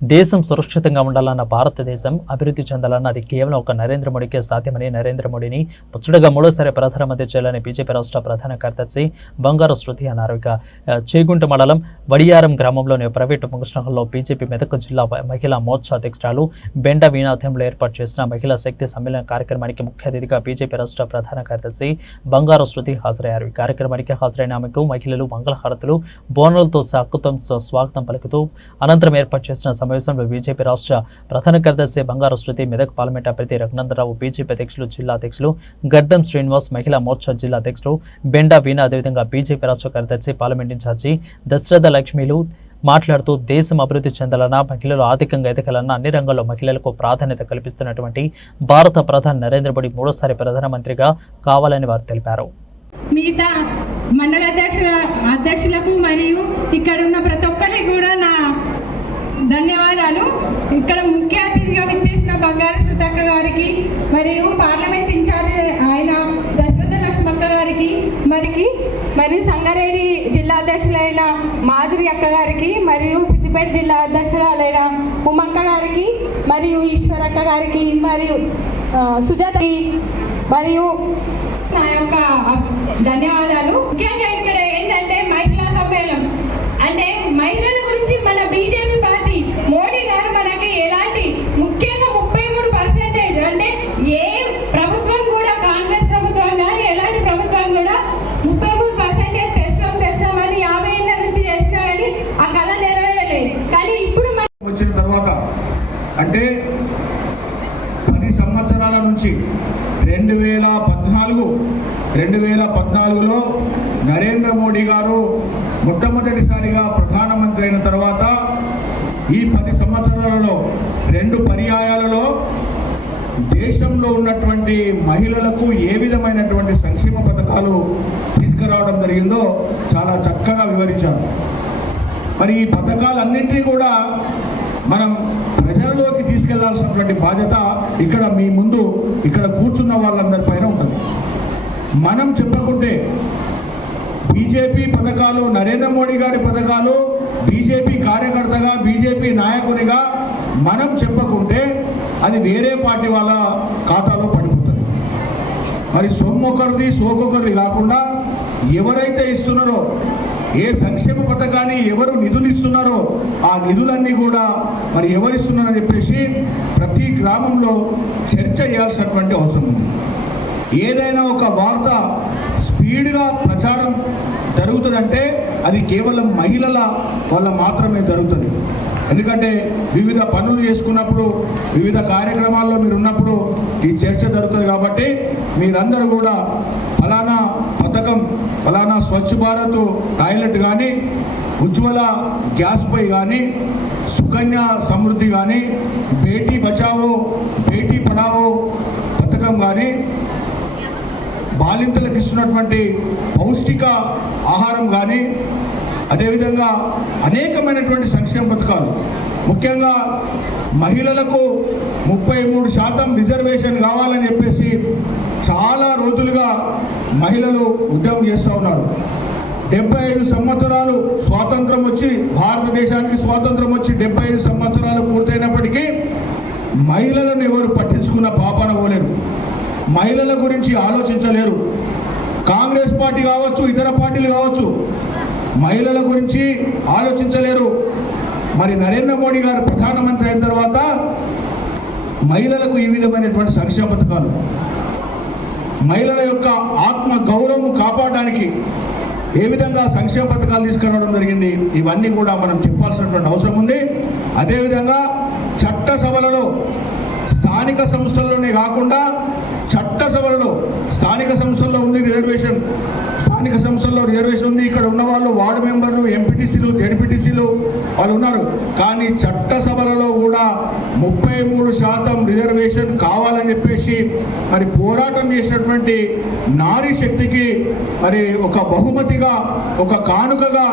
దేశం సురక్షితంగా ఉండాలన్న భారతదేశం అభివృద్ధి చెందాలన్న అది కేవలం ఒక నరేంద్ర మోడీకే సాధ్యమని నరేంద్ర మోడీని ముచ్చటగా మూడోసారి ప్రధానమంత్రి చేయాలని బీజేపీ రాష్ట్ర ప్రధాన కార్యదర్శి బంగారు శృతి అన్నారు. ఇక చేగుంట మండలం వడియారం గ్రామంలోని ప్రైవేటు ఫంక్షన్ హాల్లో బీజేపీ మెదక్ జిల్లా మహిళా మోర్చా అధ్యక్షురాలు బెండ వీణాధ్యంలో ఏర్పాటు చేసిన మహిళా శక్తి సమ్మేళన కార్యక్రమానికి ముఖ్య అతిథిగా బీజేపీ రాష్ట్ర ప్రధాన కార్యదర్శి బంగారు శృతి హాజరయ్యారు. ఈ కార్యక్రమానికి హాజరైన ఆమెకు మహిళలు మంగళహారతులు బోనాలతో స్వాగతం పలుకుతూ అనంతరం ఏర్పాటు చేసిన సమావేశంలో బీజేపీ రాష్ట్ర ప్రధాన కార్యదర్శి బంగారు శృతి, మెదక్ పార్లమెంట్ అభ్యర్థి రఘునందరావు, బీజేపీ అధ్యక్షులు జిల్లా అధ్యక్షులు గడ్డం శ్రీనివాస్, మహిళా మోర్చా జిల్లా అధ్యక్షులు బెండా వీణ, అదేవిధంగా బీజేపీ రాష్ట్ర కార్యదర్శి పార్లమెంట్ ఇన్ఛార్జి దశరథ లక్ష్మిలు మాట్లాడుతూ దేశం అభివృద్ధి చెందాలన్నా, మహిళలు ఆర్థికంగా ఎదగాలన్నా అన్ని రంగాల్లో మహిళలకు ప్రాధాన్యత కల్పిస్తున్నటువంటి భారత ప్రధాని నరేంద్ర మోడీ మూడోసారి ప్రధానమంత్రిగా కావాలని వారు తెలిపారు. మిగతా మండల అధ్యక్షులకు మరియు ఇక్కడ ఉన్న ప్రతి ఒక్కరికి కూడా నా ధన్యవాదాలు. ఇక్కడ ముఖ్య అతిథిగా విచ్చేసిన బంగారు శృతక్క గారికి మరియు పార్లమెంట్ ఇన్ఛార్జ్ ఆయన దశరథ లక్ష్మక్క గారికి మరియు సంగారెడ్డి జిల్లా అధ్యక్షులైన మాధురి అక్క గారికి మరియు సిద్దిపేట జిల్లా అధ్యక్షురాలైన ఉమ్మక్క గారికి మరియు ఈశ్వరక్క గారికి మరియు సుజాతకి మరియు నా యొక్క ధన్యవాదాలు. ముఖ్యంగా ఇక్కడ ఏంటంటే మహిళా సమ్మేళనం అంటే మహిళల గురించి మన బీజేపీ పార్టీ మోడీ గారు మనకి ఎలాంటి ముఖ్యంగా 33% అంటే ఏ ప్రభుత్వం కూడా కాంగ్రెస్ ప్రభుత్వం కానీ ఎలాంటి ప్రభుత్వం కూడా 33% తెస్తామని 50 ఏళ్ళ నుంచి చేసినా కానీ ఆ కళ నెరవేరలేదు. కానీ ఇప్పుడు వచ్చిన తర్వాత అంటే 10 సంవత్సరాల నుంచి 2014లో నరేంద్ర మోడీ గారు మొట్టమొదటిసారిగా ప్రధానమంత్రి అయిన తర్వాత ఈ 10 సంవత్సరాలలో 2 పర్యాయాలలో దేశంలో ఉన్నటువంటి మహిళలకు ఏ విధమైనటువంటి సంక్షేమ పథకాలు తీసుకురావడం జరిగిందో చాలా చక్కగా వివరించారు. మరి ఈ పథకాలన్నింటినీ కూడా మనం ప్రజలలోకి తీసుకెళ్లాల్సినటువంటి బాధ్యత ఇక్కడ మీ ముందు ఇక్కడ కూర్చున్న వాళ్ళందరి పైన ఉంటుంది. మనం చెప్పకుంటే బీజేపీ పథకాలు, నరేంద్ర మోడీ గారి పథకాలు, బీజేపీ కార్యకర్తగా బీజేపీ నాయకునిగా మనం చెప్పకుంటే అది వేరే పార్టీ వాళ్ళ ఖాతాలో పడిపోతుంది. మరి సొమ్మొకరిది సోకొకరిది కాకుండా ఎవరైతే ఇస్తున్నారో, ఏ సంక్షేమ పథకాన్ని ఎవరు నిధులు ఇస్తున్నారో ఆ నిధులన్నీ కూడా మరి ఎవరిస్తున్నారని చెప్పేసి ప్రతి గ్రామంలో చర్చ చేయాల్సినటువంటి అవసరం ఉంది. ఏదైనా ఒక వార్త స్పీడ్గా ప్రచారం జరుగుతుందంటే అది కేవలం మహిళల వల్ల మాత్రమే జరుగుతుంది. ఎందుకంటే వివిధ పనులు చేసుకున్నప్పుడు, వివిధ కార్యక్రమాల్లో మీరు ఉన్నప్పుడు ఈ చర్చ జరుగుతుంది. కాబట్టి మీరందరూ కూడా ఫలానా పథకం, ఫలానా స్వచ్ఛ భారత్ టాయిలెట్ కానీ, ఉజ్వల గ్యాస్ పై కానీ, సుకన్య సమృద్ధి కానీ, బేటీ బచావో బేటీ పడావో పథకం కానీ, బాలింతలకు ఇస్తున్నటువంటి పౌష్టిక ఆహారం కానీ, అదేవిధంగా అనేకమైనటువంటి సంక్షేమ పథకాలు, ముఖ్యంగా మహిళలకు 33% రిజర్వేషన్ కావాలని చెప్పేసి చాలా రోజులుగా మహిళలు ఉద్యమం చేస్తూ ఉన్నారు. 75 సంవత్సరాలు స్వాతంత్రం వచ్చి, భారతదేశానికి స్వాతంత్రం వచ్చి 75 సంవత్సరాలు పూర్తయినప్పటికీ మహిళలను ఎవరు పట్టించుకున్న పాపన పోలేరు, మహిళల గురించి ఆలోచించలేరు. కాంగ్రెస్ పార్టీ కావచ్చు, ఇతర పార్టీలు కావచ్చు, మహిళల గురించి ఆలోచించలేరు. మరి నరేంద్ర మోడీ గారు ప్రధానమంత్రి అయిన తర్వాత మహిళలకు ఈ విధమైనటువంటి సంక్షేమ పథకాలు, మహిళల యొక్క ఆత్మ గౌరవం కాపాడడానికి ఏ విధంగా సంక్షేమ పథకాలు తీసుకురావడం జరిగింది, ఇవన్నీ కూడా మనం చెప్పాల్సినటువంటి అవసరం ఉంది. అదేవిధంగా చట్టసభలలో, స్థానిక సంస్థల్లోనే కాకుండా చట్టసభలలో, స్థానిక సంస్థల్లో ఉంది రిజర్వేషన్, స్థానిక సంస్థల్లో రిజర్వేషన్ ఉంది. ఇక్కడ ఉన్న వాళ్ళు వార్డు మెంబర్లు, ఎంపీటీసీలు, జెడ్పీటీసీలు వాళ్ళు ఉన్నారు. కానీ చట్టసభలలో కూడా 33% రిజర్వేషన్ కావాలని చెప్పేసి మరి పోరాటం చేసినటువంటి నారీ శక్తికి మరి ఒక బహుమతిగా, ఒక కానుకగా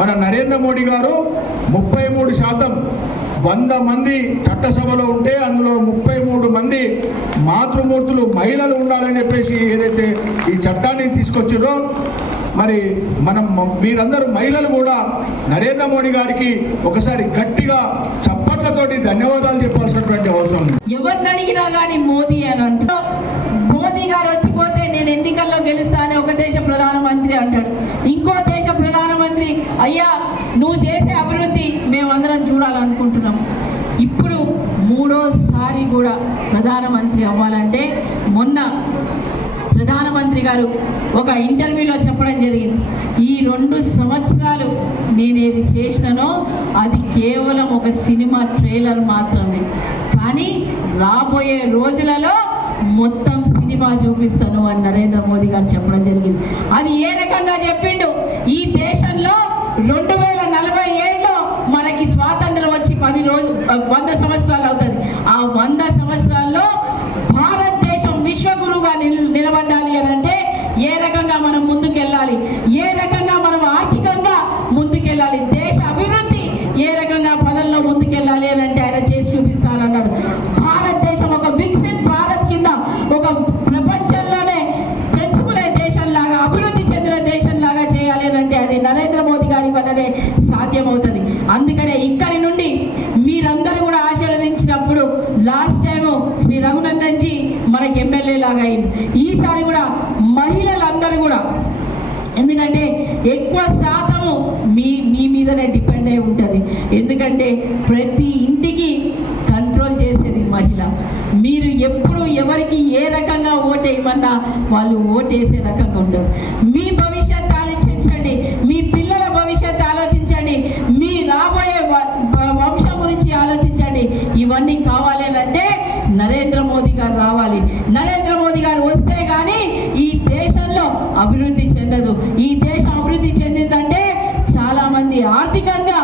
మన నరేంద్ర మోడీ గారు 33% 100 మంది చట్టసభలో ఉంటే అందులో 33 మంది మాతృమూర్తులు మహిళలు ఉండాలని చెప్పేసి ఏదైతే ఈ చట్టాన్ని తీసుకొచ్చారో మరి మీరందరూ మహిళలు కూడా నరేంద్ర మోడీ గారికి ఒకసారి గట్టిగా చప్పట్ల ధన్యవాదాలు చెప్పాల్సినటువంటి అవసరం ఉంది. ఎవరిని అడిగినా కానీ మోదీ అని అంటారు. మోదీ గారు వచ్చిపోతే నేను ఎన్నికల్లో గెలుస్తానే ఒక దేశ ప్రధానమంత్రి అంటాడు. ఇంకో దేశ ప్రధానమంత్రి అయ్యా నువ్వు చేసే అభివృద్ధి మేమందరం చూడాలనుకుంటున్నాం. ఇప్పుడు మూడోసారి కూడా ప్రధానమంత్రి అవ్వాలంటే మొన్న ప్రధానమంత్రి గారు ఒక ఇంటర్వ్యూలో చెప్పడం జరిగింది, ఈ 2 సంవత్సరాలు నేనేది చేసినానో అది కేవలం ఒక సినిమా ట్రైలర్ మాత్రమే, కానీ రాబోయే రోజులలో మొత్తం సినిమా చూపిస్తాను అని నరేంద్ర మోదీ గారు చెప్పడం జరిగింది. అది ఏ రకంగా చెప్పిండు, ఈ దేశంలో 2047లో మనకి స్వాతంత్రం వచ్చి 100 సంవత్సరాలు అవుతుంది. ఆ 100 సంవత్సరాల్లో భారతదేశం విశ్వగురువుగా నిలబడాలి అని అంటే ఏ రకంగా మనం ముందుకెళ్ళాలి, ఏ రకంగా మనం ఆర్థికంగా ముందుకెళ్ళాలి, దేశ అభివృద్ధి ఏ రకంగా పదంలో ముందుకెళ్ళాలి అని అంటే ఆయన చేసి చూపిస్తానన్నారు. భారతదేశం ఒక వికసిత్ భారత్ కింద ఒక ప్రపంచంలోనే తెలుసుకునే దేశంలాగా అభివృద్ధి చెందిన దేశంలాగా చేయాలి అని అంటే అది నరేంద్ర మోదీ గారి వల్లనే సాధ్యమవుతుంది. అందుకనే ఇక్కడి నుండి మీరందరూ కూడా ఆశీర్వదించినప్పుడు లాస్ట్ టైము శ్రీ రఘునందన్ జీ మనకి ఎమ్మెల్యే లాగా అయింది. ఈసారి కూడా మహిళలందరూ కూడా, ఎందుకంటే ఎక్కువ శాతము మీ మీదనే డిపెండ్ అయి ఉంటుంది. ఎందుకంటే ప్రతి ఇంటికి కంట్రోల్ చేసేది మహిళ. మీరు ఎప్పుడు ఎవరికి ఏ రకంగా ఓటేయమన్నా వాళ్ళు ఓటేసే రకంగా ఉంటారు. మీ భవిష్యత్తు ఆలోచించండి, మీ పిల్లల భవిష్యత్తు ఆలోచించండి, మీ రాబోయే వంశం గురించి ఆలోచించండి. ఇవన్నీ కావాలి అంటే నరేంద్ర మోదీ గారు రావాలి. నరేంద్ర మోదీ గారు వస్తే కానీ ఈ దేశంలో అభివృద్ధి చెందదు. ఈ దేశం అభివృద్ధి చెందిందంటే చాలా మంది ఆర్థికంగా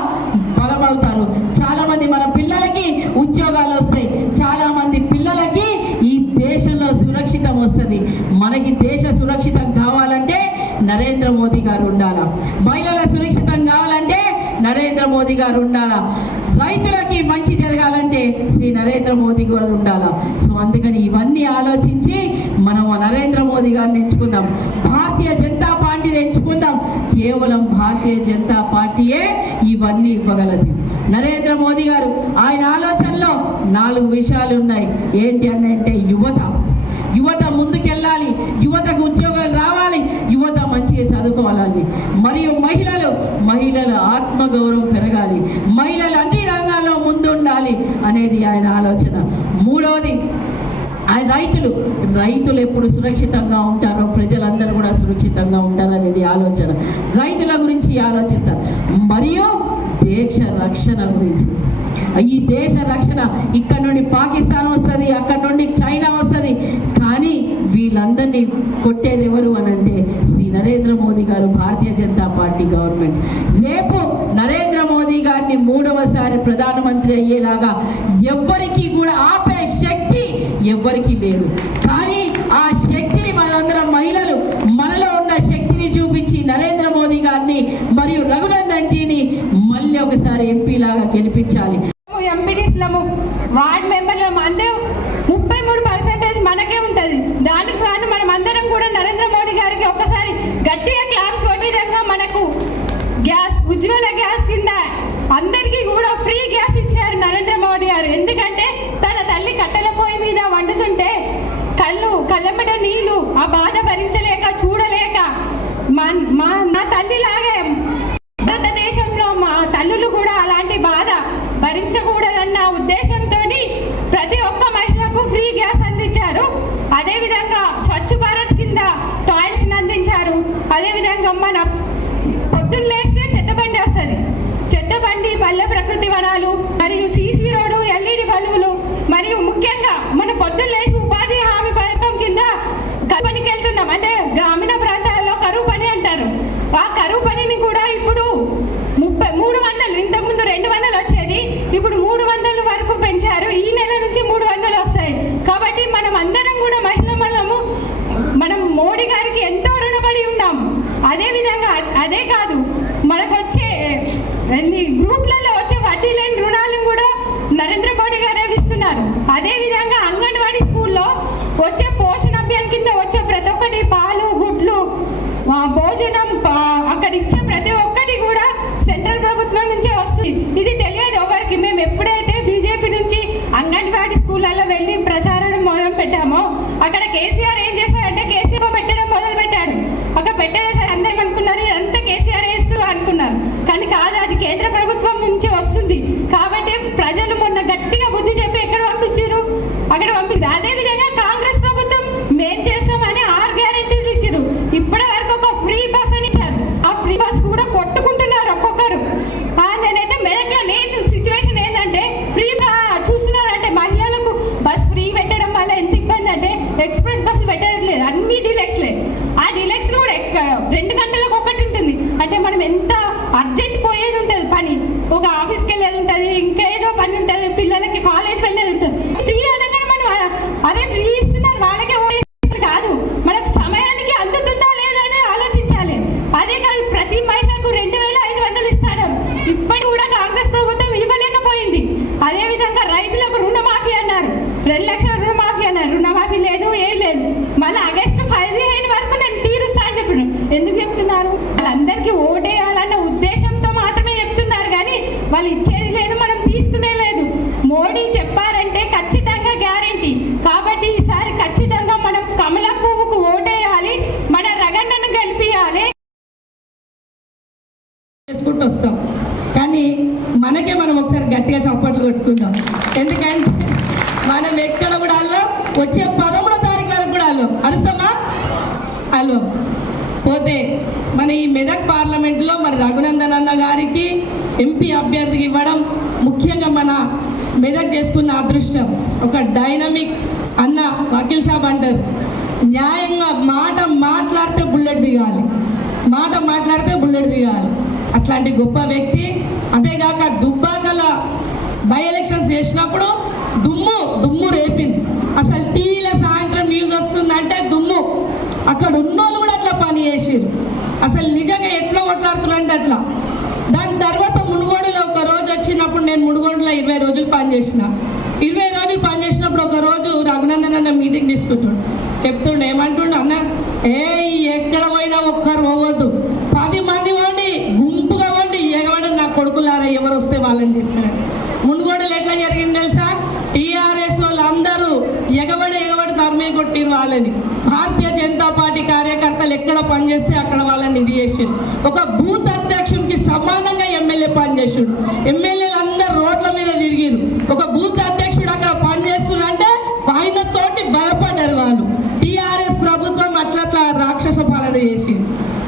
బలమవుతారు, చాలా మంది మన పిల్లలకి ఉద్యోగాలు వస్తాయి, చాలా మంది పిల్లలకి ఈ దేశంలో సురక్షితం వస్తుంది. మనకి దేశ సురక్షితం కావాలంటే నరేంద్ర మోదీ గారు ఉండాలా, మహిళల సురక్షితం కావాలంటే నరేంద్ర మోదీ గారు ఉండాలా, రైతులకి మంచి జరగాలంటే శ్రీ నరేంద్ర మోదీ గారు ఉండాలా. సో అందుకని ఇవన్నీ ఆలోచించి మనం నరేంద్ర మోదీ గారిని ఎంచుకుందాం, భారతీయ జనతా పార్టీని ఎంచుకుందాం. కేవలం భారతీయ జనతా పార్టీయే ఇవన్నీ ఇవ్వగలదు. నరేంద్ర మోదీ గారు ఆయన ఆలోచనలో 4 విషయాలు ఉన్నాయి. ఏంటి అని అంటే యువత ముందుకెళ్ళాలి, యువతకు ఉద్యోగాలు రావాలి, యువత మంచిగా చదువుకోవాలి, మరియు మహిళల ఆత్మగౌరవం పెరగాలి, మహిళలు అన్ని రంగాల్లో ముందుండాలి అనేది ఆయన ఆలోచన. మూడవది ఆయన రైతులు ఎప్పుడు సురక్షితంగా ఉంటారో ప్రజలందరూ కూడా సురక్షితంగా ఉంటారు అనేది ఆలోచన. రైతుల గురించి ఆలోచిస్తారు. మరియు దేశ రక్షణ గురించి, ఈ దేశ రక్షణ ఇక్కడ నుండి పాకిస్తాన్ వస్తుంది, అక్కడ నుండి చైనా వస్తుంది, కానీ వీళ్ళందరినీ కొట్టేది ఎవరు అని అంటే శ్రీ నరేంద్ర మోదీ గారు, భారతీయ జనతా పార్టీ గవర్నమెంట్. రేపు నరేంద్ర మోదీ గారిని 3వసారి ప్రధానమంత్రి అయ్యేలాగా ఎవ్వరికి కూడా ఆపే శక్తి ఎవ్వరికీ లేదు. కానీ ఆ శక్తిని మనందరం మహిళలు మనలో ఉన్న శక్తిని చూపించి నరేంద్ర మోదీ గారిని మరియు రఘునందన్ జీని మళ్ళీ ఒకసారి ఎంపీ లాగా గెలిపించాలి. ఎంపీటీస్లము వార్డ్ మెంబర్లము అంటే 33% మనకే ఉంటుంది. దానికి గాను మనం అందరం కూడా నరేంద్ర మోడీ గారికి ఒకసారి గట్టిగా క్లాప్స్ కొట్టే విధంగా మనకు గ్యాస్, ఉజ్వల గ్యాస్ కింద అందరికీ కూడా ఫ్రీ గ్యాస్ ఇచ్చారు నరేంద్ర మోడీ గారు. ఎందుకంటే తన తల్లి కట్టెల పొయ్యి మీద వండుతుంటే కళ్ళెమ్మట నీళ్లు ఆ బాధ భరించలేక చూడలేక నా తల్లిలాగే భారతదేశంలో మా తల్లులు కూడా అలాంటి బాధ భరించకూడదన్న ఉద్దేశంతో ప్రతి ఒక్క మహిళకు ఫ్రీ గ్యాస్ అందించారు. అదేవిధంగా స్వచ్ఛ భారత్ కింద టాయిలెట్స్ అందించారు. అదేవిధంగా మన పొద్దున్న లేస్తే చెత్తబండి వస్తుంది, చెత్తబండి, పల్లె ప్రకృతి వనాలు మరియు సీసీ రోడ్డు, ఎల్ఈడి బల్బులు, మరియు ముఖ్యంగా మన పొద్దున్న లేచి ఉపాధి హామీ పథకం కింద పనికి వెళ్తున్నాం. అంటే గ్రామీణ ప్రాంతాల్లో కరువు పని అంటారు. ఆ కరువు పనిని కూడా ఇప్పుడు 300, ఇంతకుముందు 200 వచ్చేది, ఇప్పుడు 300 వరకు పెంచారు. ఈ నెల నుంచి 300 వస్తాయి. కాబట్టి మనం అందరం కూడా మనం మోడీ గారికి ఎంతో రుణపడి ఉన్నాం. అదేవిధంగా అదే కాదు, మనకు వచ్చే గ్రూప్లలో వచ్చే వడ్డీ లేని రుణాలను కూడా నరేంద్ర మోడీ గారే ఇస్తున్నారు. అదేవిధంగా అంగన్వాడీ స్కూల్లో వచ్చే పోషణ అభియాన్ కింద వచ్చే ప్రతి ఒక్కటి పాలు, గుడ్లు, భోజనం అక్కడ ఇచ్చే ప్రతి ఒక్కటి కూడా సెంట్రల్ ప్రభుత్వం నుంచే వస్తుంది. ఇది తెలియదు ఎవరికి. మేము ఎప్పుడైతే బీజేపీ అంగన్వాడీ స్కూళ్ళల్లో వెళ్ళి ప్రచారం మొదలు పెట్టామో అక్కడ కేసీఆర్ ఏం చేశాడంటే కేసీఆర్ పెట్టడం మొదలు పెట్టాడు. అక్కడ పెట్టడం సరే అందరూ అనుకున్నారు ఇదంతా కేసీఆర్ వేస్తూ అనుకున్నారు, కానీ కాదు, అది కేంద్ర ప్రభుత్వం నుంచి వస్తుంది. కాబట్టి ప్రజలు మొన్న గట్టిగా బుద్ధి చెప్పి ఎక్కడ పంపించారు, అక్కడ పంపించారు. అదేవిధంగా కాంగ్రెస్ ప్రభుత్వం మేం చేస్తామని 6 గ్యారెంటీలు ఇచ్చారు. ఇప్పటి వరకు ఒక ఫ్రీ బస్ అని ఇచ్చారు. ఆ ఫ్రీ బస్ కూడా కొట్టుకుంటున్నారు ఒక్కొక్కరు. నేనైతే మెదక్లో నేను సిచ్యువేషన్ ఏంటంటే ఫ్రీ చూస్తున్నారంటే మహిళలకు బస్ ఫ్రీ పెట్టడం వల్ల ఎంత ఇబ్బంది అంటే ఎక్స్ప్రెస్ బస్సులు పెట్టట్లేదు, అన్ని డీలక్స్లే. ఆ డీలక్స్ కూడా 2 గంటలకు ఒకటి ఉంటుంది. అంటే మనం ఎంత అర్జెంట్ పోయేది ఉంటుంది, పని ఒక ఆఫీస్కి వెళ్ళేది ఉంటుంది, ఇంకేదో పని ఉంటుంది, పిల్లలకి కాలేజ్ వెళ్ళేది ఉంటుంది. ఫ్రీ అనగానే మనం అరే ఫ్రీ ఇస్తున్నారు వాళ్ళకే ఓటేస్తారు కాదు, మనకు సమయానికి అందుతుందా లేదా అని ఆలోచించాలి. అదే కాదు, ప్రతి మహిళకు 2500 ఇస్తారు. ఇప్పటి కూడా కాంగ్రెస్ ప్రభుత్వం ఇవ్వలేకపోయింది. అదేవిధంగా రైతులకు రుణమాఫీ అన్నారు, 2 లక్షల రుణమాఫీ అన్నారు, రుణమాఫీ లేదు, ఏం లేదు. మళ్ళీ ఆగస్టు 15 వరకు నేను తీరుస్తా అని చెప్పాను. ఎందుకు చెప్తున్నారు? వాళ్ళందరికీ ఓటేయాలన్న ఉద్దేశంతో మాత్రమే చెప్తున్నారు, కానీ వాళ్ళు ఇచ్చేది లేదు, మనం తీసుకునే లేదు. మోడీ చెప్పారంటే ఖచ్చితంగా గ్యారెంటీ. కాబట్టి ఈసారి ఖచ్చితంగా మనం కమల పువ్వుకు ఓటేయాలి, మన రగన్నను గెలిపియాలి. చేసుకుంటూ వస్తాం, కానీ మనకే మనం ఒకసారి గట్టిగా చప్పట్లు కొట్టుకుందాం. ఎందుకంటే మనం ఎక్కడ కూడా అల్వం, వచ్చే 13వ తారీఖు వరకు కూడా అల్వం. అరుస్తామా? అల్వం. పోతే మన ఈ మెదక్ పార్లమెంట్లో మరి రఘునందన్ అన్న గారికి ఎంపీ అభ్యర్థికి ఇవ్వడం ముఖ్యంగా మన మెదక్ చేసుకున్న అదృష్టం. ఒక డైనమిక్ అన్న వకీల్ సాబ్ అంటారు, న్యాయంగా మాట మాట్లాడితే బుల్లెట్ దిగాలి, మాట మాట్లాడితే బుల్లెట్ దిగాలి. అట్లాంటి గొప్ప వ్యక్తి. అంతేగాక దుబ్బాకల బై ఎలక్షన్స్ చేసినప్పుడు దుమ్ము రేపింది. అసలు టీవీలో సాయంత్రం న్యూస్ వస్తుందంటే దుమ్ము. అక్కడ ఉన్నోళ్ళు కూడా అట్లా పని చేసారు. అసలు నిజంగా ఎట్లా కొట్లాడుతున్నారంటే అట్లా. దాని తర్వాత మునుగోడులో ఒక రోజు వచ్చినప్పుడు, నేను మునుగోడులో 20 రోజులు పనిచేసిన. 20 రోజులు పనిచేసినప్పుడు ఒక రోజు రఘునందన్ అన్న మీటింగ్ తీసుకుంటాడు. చెప్తుండే ఏమంటుండే, అన్న ఎక్కడ పోయినా ఒక్కరు పోవద్దు, 10 మంది పోండి, గుంపుగా పోండి, ఎగబడి నా కొడుకులారా ఎవరు వస్తే వాళ్ళని తీస్తారని. మునుగోడులో ఎట్లా జరిగింది తెలుసా? టీఆర్ఎస్ వాళ్ళు అందరూ ఎగబడి తరిమి కొట్టిరు వాళ్ళని. భారతీయ జనతా పార్టీ కార్యకర్తలు ఎక్కడ పనిచేస్తే అక్కడ వాళ్ళని ఇది చేసారు. ఒక బూత్ అధ్యక్షుడికి సమానంగా ఎమ్మెల్యే పనిచేసాడు. ఎమ్మెల్యేలు అందరూ రోడ్ల మీద తిరిగిరు. ఒక బూత్ అధ్యక్షుడు అక్కడ పనిచేస్తున్నాడంటే ఆయన తోటి భయపడ్డారు వాళ్ళు. టీఆర్ఎస్ ప్రభుత్వం అట్లా రాక్షస పాలన చేసింది.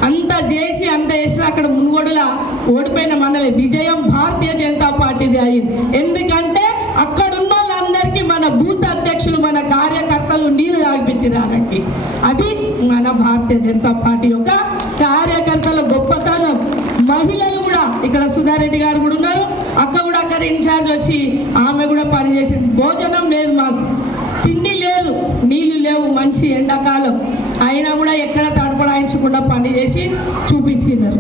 అంత చేసిన అక్కడ మునుగోడులా ఓడిపోయిన మనలే విజయం భారతీయ జనతా పార్టీది అయింది. ఎందుకంటే అక్కడ ఉన్న వాళ్ళందరికీ మన బూత్ అధ్యక్షులు, మన కార్యకర్తలు నీళ్లు తాగిపించారు వాళ్ళకి. అది మన భారతీయ జనతా పార్టీ యొక్క కార్యకర్తల గొప్పతనం. మహిళలు కూడా ఇక్కడ సుధారెడ్డి గారు కూడా ఉన్నారు, అక్క కూడా అక్కడ ఇన్ఛార్జ్ వచ్చి ఆమె కూడా పనిచేసింది. భోజనం లేదు, మాకు తిండి లేదు, నీళ్లు లేవు, మంచి ఎండాకాలం అయినా కూడా ఎక్కడ తడపడాయించకుండా పని చేసి చూపించినారు.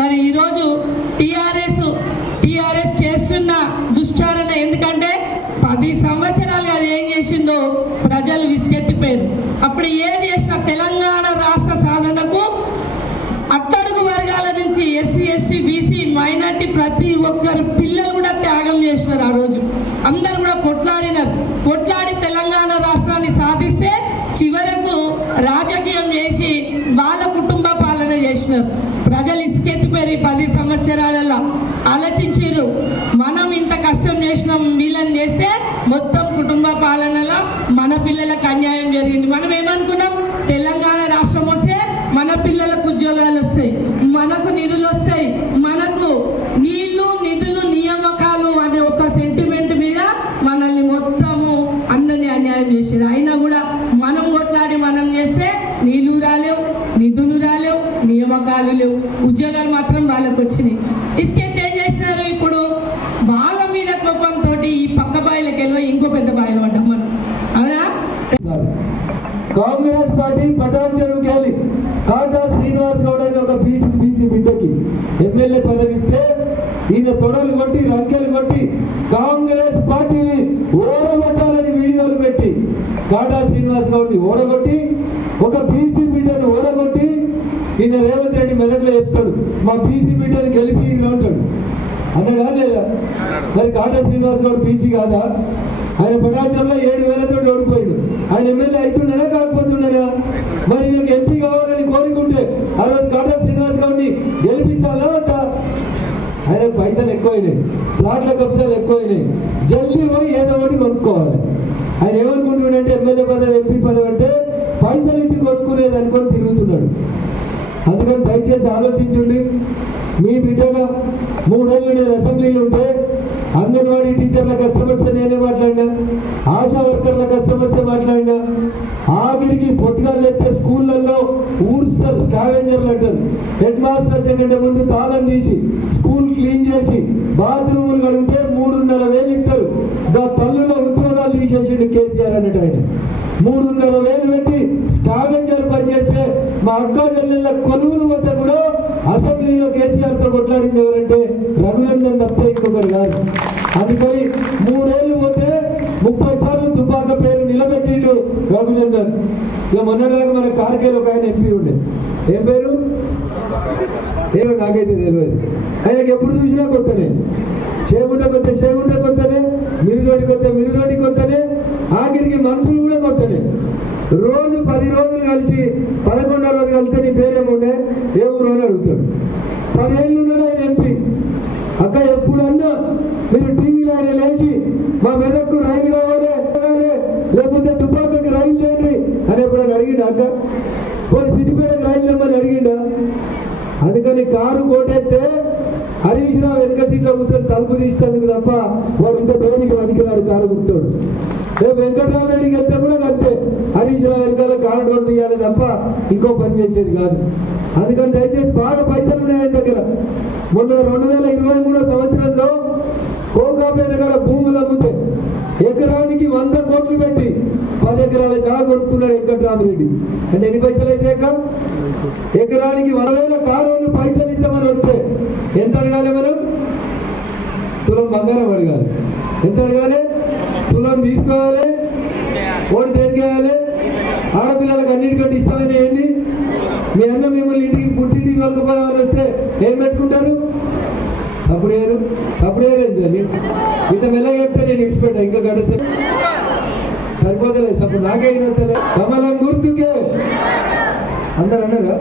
మరి ఈరోజు టీఆర్ఎస్ చేస్తున్న దుష్చారణ, ఎందుకంటే 10 సంవత్సరాలు అది ఏం చేసిందో ప్రజలు విసిగెత్తిపోయారు. అప్పుడు ఏం చేసిన తెలంగాణ రాష్ట్ర సాధనకు అట్టడుగు వర్గాల నుంచి ఎస్సీ, ఎస్టీ, బీసీ, మైనార్టీ ప్రతి ఒక్కరు పిల్లలు కూడా త్యాగం చేసినారు. ఆ రోజు అందరు కూడా కొట్లాడి తెలంగాణ రాష్ట్రాన్ని సాధిస్తే చివరకు రాజకీయం చేసి వాళ్ళ కుటుంబ పాలన చేసినారు. ప్రజలు ఇసుకెత్తిపోయారు. 10 సంవత్సరాలలో ఆలోచించారు, మనం ఇంత కష్టం చేసినాం, వీళ్ళని చేస్తే మొత్తం కుటుంబ పాలనలో మన పిల్లలకు అన్యాయం జరిగింది. మనం ఏమనుకున్నాం, తెలంగాణ రాష్ట్రం వస్తే మన పిల్లలకు ఉద్యోగాలు వస్తాయి, మనకు నిధులు వస్తాయి, మనకు నీళ్లు, నిధులు, నియామకాలు అనే ఒక సెంటిమెంట్ మీద మనల్ని మొత్తము అందరినీ అన్యాయం చేసారు. అయినా కూడా మనం కొట్లాడి మనం చేస్తే నీళ్లు రాలేవు, నిధులు రాలేవు, నియామకాలు లేవు, ఉద్యోగాలు మాత్రం వాళ్ళకు వచ్చినాయి. ఇసుకెత్తి ఏం చేసినారు, ఇప్పుడు వాళ్ళ మీద కోపంతో ఈ పక్క బాయిలకు వెళ్ళి ఇంకో పెద్ద బాయిలు పడ్డాం మనం. అవునా? కాంగ్రెస్ పార్టీ పటాన్ చెరువుకి వెళ్ళి కాటా శ్రీనివాస్ గౌడ్ అనే ఒక బీసీ బిడ్డకి ఎమ్మెల్యే పదవి ఇస్తే ఈయన తొడలు కొట్టి, రంకెలు కొట్టి కాంగ్రెస్ పార్టీని ఓడగొట్టాలని వీడియోలు పెట్టి కాటా శ్రీనివాస్ గౌడ్ని ఓడగొట్టి, ఒక బీసీ బిడ్డను ఓడగొట్టి ఈయన రేవంత్ రెడ్డి మెదక్లో చెప్తాడు, మా బీసీ బిడ్డను గెలిపి ఇలా ఉంటాడు అన్నాడా లేదా? మరి కాటా శ్రీనివాస్ గౌడ్ బీసీ కాదా? ఆయన పడాచంలో 7,000తో ఓడిపోయాడు. ఆయన ఎమ్మెల్యే అవుతుండేనా కాకపోతుండేనా? మరి నాకు ఎంపీ కావాలని కోరుకుంటే ఆ రోజు కాటా శ్రీనివాస్ గౌడ్ని గెలిపించాలా వద్దా? ఆయనకు పైసలు ఎక్కువైనాయి, ప్లాట్ల కబ్జాలు ఎక్కువైనాయి, జల్దీ పోయి ఏదో ఒకటి కొనుక్కోవాలి. ఆయన ఏమనుకుంటున్నాడంటే ఎమ్మెల్యే పదవి ఎంపీ పదవి అంటే పైసలు ఇచ్చి కొనుక్కునేది అనుకొని తిరుగుతున్నాడు. అందుకని దయచేసి ఆలోచించండి. మీ బిడ్డగా 3 ఏళ్ళు నేను అసెంబ్లీలు ఉంటే అంగన్వాడీ టీచర్ల కష్టం వస్తే నేనే మాట్లాడినా, ఆశా వర్కర్ల కష్టం వస్తే మాట్లాడినా, ఆఖరికి పొద్దుగాలు ఎత్తే స్కూళ్ళల్లో ఊడుస్తారు, స్కావెంజర్లు అంటారు. హెడ్ మాస్టర్ వచ్చే ముందు తాళం తీసి స్కూల్ క్లీన్ చేసి బాత్రూములు కడిగితే 3,500 ఇస్తారు. దా తల్లులో ఉద్యోగాలు తీసేసిండు కేసీఆర్ అన్నట్టు. ఆయన 3,500 పెట్టి స్కావెంజర్ పనిచేస్తే మా అక్క చెల్లెళ్ళ కొలువులు వద్ద కూడా అసెంబ్లీలో కేసీఆర్తో కొట్లాడింది ఎవరంటే రఘునందన్ తప్ప ఇంకొకరు కాదు. అందుకని 3 ఏళ్ళు పోతే 30 సార్లు దుబ్బాక పేరు నిలబెట్టిండు రఘునందన్. ఇక మొన్నటిదాకా మన కార్కేలో ఒక ఆయన ఎంపీ ఉండే, ఏం పేరు ఏమో నాకైతే తెలియదు. ఆయనకి ఎప్పుడు చూసినా కొత్తనే, చేగుంట కొత్తనే, మిరుదోటి కొత్తనే, ఆఖరికి మనుషులు కూడా కొత్తనే. రోజు 10 రోజులు కలిసి 11వ రోజు కలిస్తే నీ పేరేముండే, ఏ ఊరు అని అడుగుతాడు. 10 ఏళ్ళు ఉన్నాడు ఆయన ఎంపీ. అక్క ఎప్పుడన్నా మీరు టీవీలో ఆయన లేచి మా మెదక్కు రైలు కావాలి లేకపోతే దుబ్బాకకి రైలు లేండి అని ఎప్పుడైనా అడిగిండా? అక్క పోనీ సిద్దిపేటకి రైలు లేమని అడిగిండా? అందుకని కారు కోటెత్తే హరీష్ రావు వెనక సీట్లో కూర్చొని తలుపు తీసేందుకు తప్ప వాడు ఇంకా దేనికి వనికిరాడు కారు గుర్తోడు. రేపు వెంకటరామరెడ్డికి వెళ్తే కూడా అంతే, హరీష్ రావు వెనకాల కారు డోర్ తీయాలి తప్ప ఇంకో పని చేసేది కాదు. అందుకని దయచేసి బాగా పైసలు ఉన్నాయి ఆయన దగ్గర. మొన్న 2023 సంవత్సరంలో కోకాపేట కాడ భూములు అమ్మితే ఎకరానికి 100 కోట్లు పెట్టి 10 ఎకరాల జాగా కొనుక్కున్నాడు వెంకటరామరెడ్డి. అంటే ఎన్ని పైసలు అయితే ఎకరానికి 100,000 కారు పైసలు ఇద్దామని వస్తే ఎంత అడగాలి మనం? తులం బంగారం అడగాలి. ఎంత అడగాలి? తులం తీసుకోవాలి. ఓడి దేనికేయాలి? ఆడపిల్లలకు అన్నిటికంటే ఇష్టమైన ఏంది? మీ అన్న మిమ్మల్ని పుట్టింటికి కొనుక్కోవాలని వస్తే ఏం పెట్టుకుంటారు? సప్పుడేరు ఏంటండి? ఇంత మెల్లగా చెప్తే నేను ఇడిచిపెట్టా, ఇంకా గంట సరిపోతలేదు. సప్పుడు నాకే అయినొద్దలే. కమలం గుర్తుకే అందరు అన్నారా?